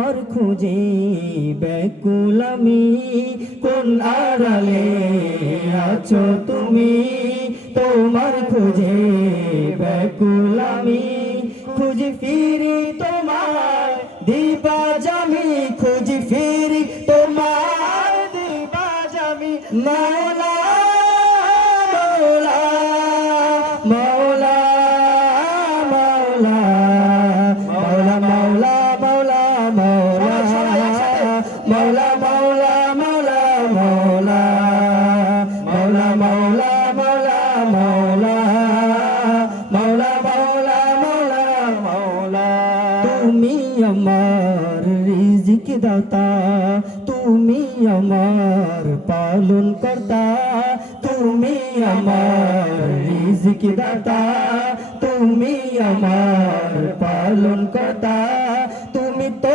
তোমার খুঁজে ব্যাকুল আমি। কোন আড়ালে আছো তুমি? তোমার খোঁজে ব্যাকুল আমি। খুঁজি ফিরি তোমার দিবা জামি। খুঁজি ফিরি তোমার দিবা জামি। মৌলা মৌলা। তুমি আমার রিজিক দাতা তুমি আমার পালন কর্তা তুমি আমার রিজিক দাতা তুমি আমার পালন কর্তা তুমি তো